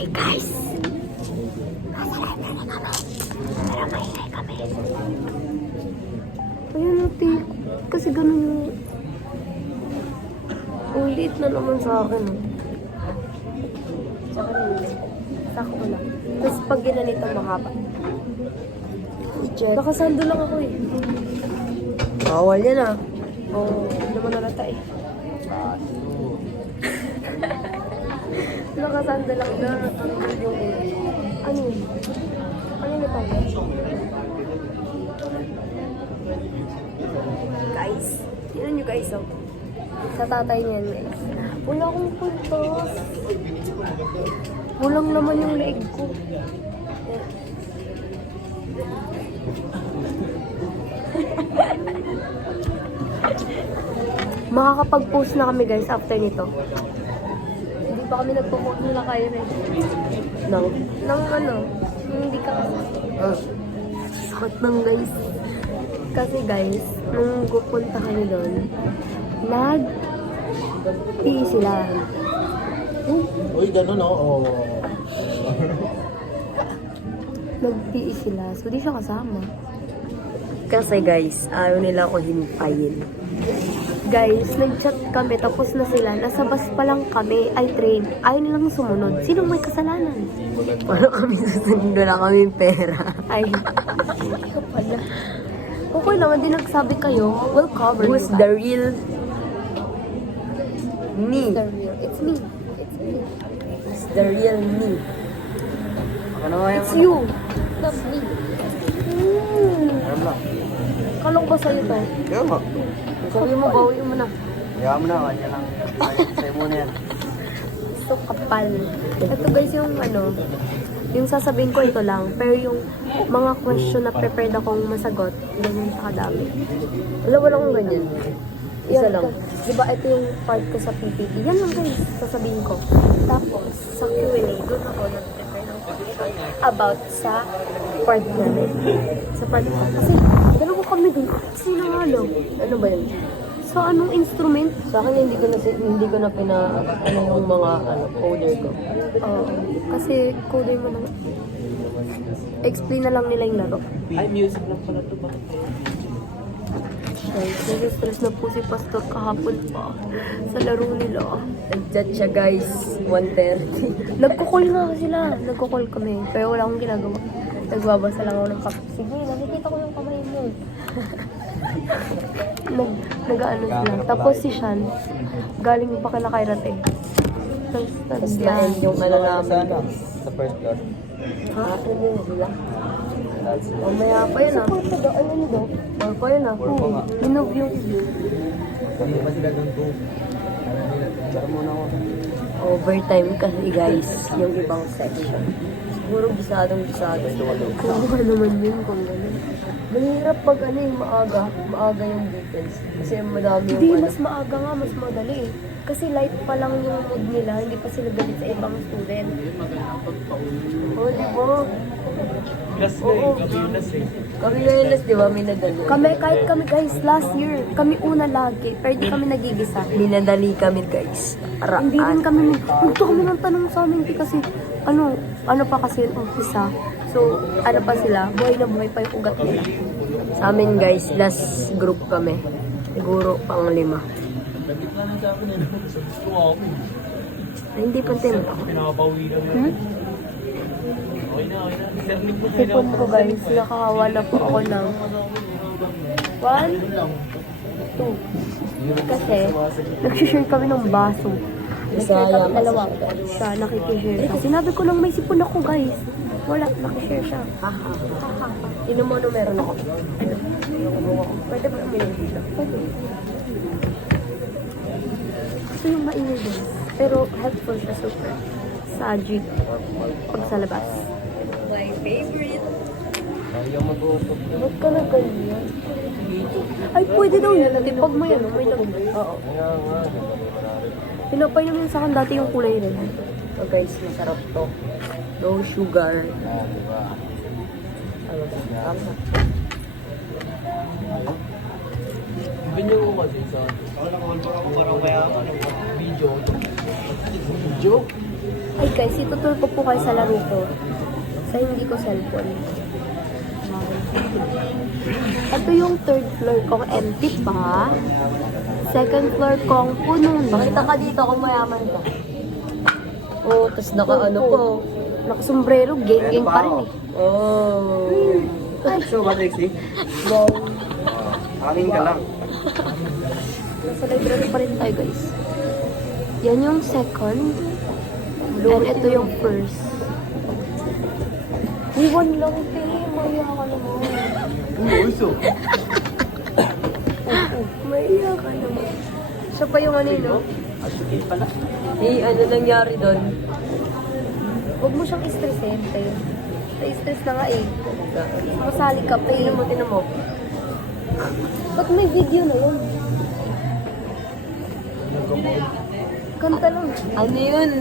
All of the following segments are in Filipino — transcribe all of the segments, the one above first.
Hey guys! Nasa library kami. Kaya maingay kami. Ayun natin. Kasi ganun yung... Ulit na naman sa akin. Tsaka rin. Sakto lang. Tapos pag ginanito mahaba. Nakasando lang ako eh. Bawal yan ah. Oo, hindi naman nalata eh. Nakasando lang na yung ano yun? Ano yun ito? Guys, yun nyo guys oh. Sa tatay niyan guys. Wala akong puntos. Walang naman yung leeg ko. Makakapag-post na kami guys after nito. Hindi pa kami nagpo-post nila kayo na Nang ano, hindi ka sakit ng guys. Kasi guys, nung pupunta kami doon, nag-pee sila. Uy, gano'n oh. Nag-pee sila, so di siya kasama. Kasi guys, ayaw nila ako hintayin. Guys, nag-chat kami, tapos na sila. Nasa bus pa lang kami, ay train. Ayaw nilang sumunod. Sinong may kasalanan? Paano kami susunod? Wala kami pera. Ay, pala. Okay naman, din nagsabi kayo, we'll cover. Who's the real me? The real, it's me. It's me. It's the real me. It's you. Not me. Alam lang. Kalong ba sa'yo to? Kaya nga. Sabi mo, bawi mo na. Kaya mo na, kanya lang. Sa'yo muna yan. So, kapal. Ito guys yung ano, yung sasabihin ko ito lang. Pero yung mga question na prepared akong masagot, ganyan sa kadami. Wala akong ganyan. Isa lang. Diba ito yung part ko sa PPT. Yan lang guys, sasabihin ko. Tapos, sa Q&A, doon ako nag-prepare ng question about sa part namin. Sa part namin. Kasi, dalawa kami dun. Kasi nangalo. Ano ba yun? So, anong instrument? Sa akin, hindi ko na yung mga coder ko. Kasi coder mo lang. Explain na lang nila yung laro. Ay, music lang pala ito. Bakit Kasi stress na po si Pastor kahapon pa sa laro nila. Nag-chat siya guys, 1:30. Nagko-call nga sila. Nagko-call kami. Pero wala akong ginagawa. Nagbabasa lang ako ng kape. Sige, nakikita ko yung kamay mo. Nag-ano sila. Tapos si Sean, galing pa kala kay Rate. Tapos na yung ano namin. Sa first floor. Ha? Ano yun sila? Mamaya pa yun ah. Ano yun daw? Or pa yun ah. Minove yung view. Kami ba sila doon po? Tara muna ako. Overtime kasi guys, yung ibang section. Siguro bisadong. Kung ano naman yun, kung gano'n. Mahirap pag ano yung maaga yung details. Kasi madami yung hindi, mas maaga nga, mas madali eh. Kasi light pa lang yung mood nila, hindi pa sila galit sa ibang student. Oo, di ba? Kami ngayon di ba, may nadali. Kahit kami guys, last year, kami una lagi, pero di kami nagigisa. Minadali kami guys. Hindi rin kami, punto kami ng tanong sa amin kasi, ano pa kasi yung umpisa. So, ano pa sila, buhay na buhay pa yung ugat nila. Sa amin guys, last group kami. Siguro pang 5. Ay, hindi pa din. Sipon ko guys, nakakawala po ako ng 1, 2. Kasi, nagsishare kami ng baso. Nagsishare kami dalawa. Nakikishare siya. Sinabi ko lang may sipon ako guys. Wala, nakishare siya. Ino mo meron ako. Pwede ba uminom dito? Pwede. Ito yung mainit din. Pero helpful siya super. Sa jeep. Pag sa labas. My favorite. Ayaw mag-uupok. Ba't ka na ganyan? Ay, pwede daw yun. Pag may may oo. Pinapay naman sa akin dati yung kulay rin. So guys, masarap to. No sugar. Diba? Tama. Binyo ko kasi sa... Ako lang parang mayaman. Video. Ay guys, itutur ko po kayo sa laro ko. Sa hindi ko cellphone. Ito yung third floor kong empty pa. Second floor kong puno na. Makita ka dito kung mayaman ka. Oh, tapos naka ano po. Nakasombrero, geng-geng pa rin eh. Oh. So ba, Trixie? Wow. Hangin ka lang. Nasa library pa rin tayo guys. Yan yung second. And ito yung first. Iwan lang te, maya ka naman. Uso. Maya ka naman. Siya pa yung ano yun, no? At sige pala. Eh, ano nangyari doon? Huwag mo siyang istresin, te. Na-stress na nga eh. Masali ka pa eh. Tinan mo. Ba't may video na yun? Kanta lang. Ano yun?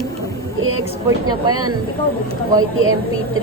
I-export niya pa yan. YT MP3.